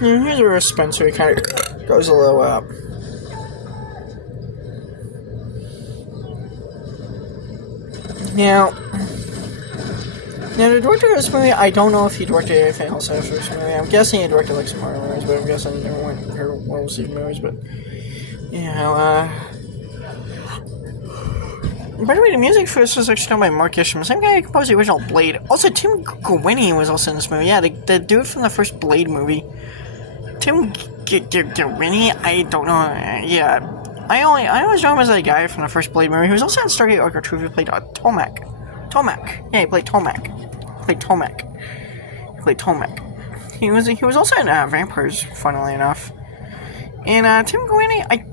here's where Spencer kind of goes a little up. Now, the director of this movie, I don't know if he directed anything else after this movie. I'm guessing he directed like some horror movies, but I'm guessing there weren't well-received movies. But by the way, the music for this was actually done by Mark Isham, the same guy who composed the original Blade. Also, Tim Gwynny was also in this movie. Yeah, the dude from the first Blade movie. Tim Gwynny, I don't know. Yeah, I always know him as a guy from the first Blade movie. He was also in Stargate Archer 2. He played Tomac. Yeah, he played Tomac. He was also in Vampires, funnily enough. And Tim Gwynny, I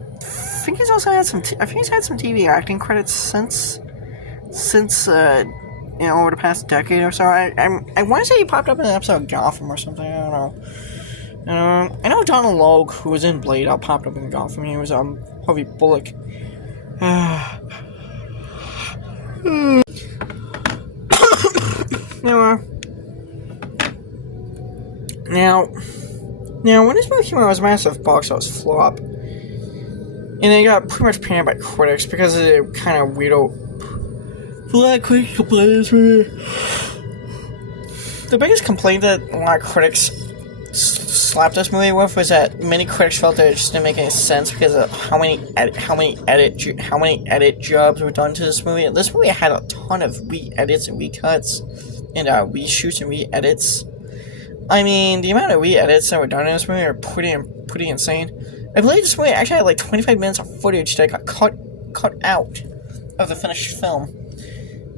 think he's also had some. I think he's had some TV acting credits since over the past decade or so. I want to say he popped up in an episode of Gotham or something. I don't know. I know Donald Logue, who was in Blade, popped up in Gotham. He was Harvey Bullock. Now, when this movie came out, it was a massive box office flop. And it got pretty much panned by critics because of the kind of weirdo. A lot of critics complained this movie. The biggest complaint that a lot of critics slapped this movie with was that many critics felt that it just didn't make any sense because of how many edit jobs were done to this movie. This movie had a ton of re-edits and recuts and reshoots and re-edits. I mean, the amount of re-edits that were done in this movie are pretty insane. I believe this movie actually had like 25 minutes of footage that got cut out of the finished film.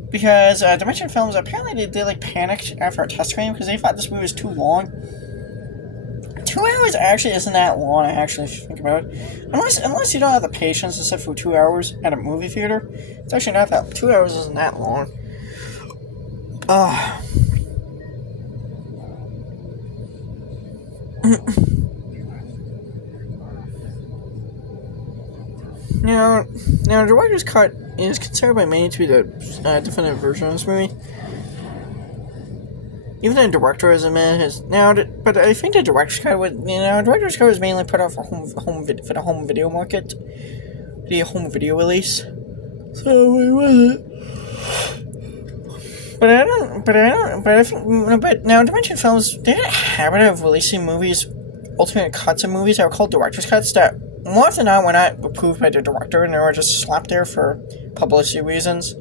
Because Dimension Films, apparently they like panicked after a test screening because they thought this movie was too long. 2 hours actually isn't that long, actually, if you think about it. Unless you don't have the patience to sit for 2 hours at a movie theater, it's actually not that. 2 hours isn't that long. Now, the director's cut is considered by many to be the definitive version of this movie. Even the director has admitted his but I think the director's cut was mainly put out for the home video market, the home video release. So it wasn't. But now Dimension Films, they had a habit of releasing movies, alternate cuts of movies that were called director's cuts that more often than not were not approved by the director and they were just slapped there for publicity reasons.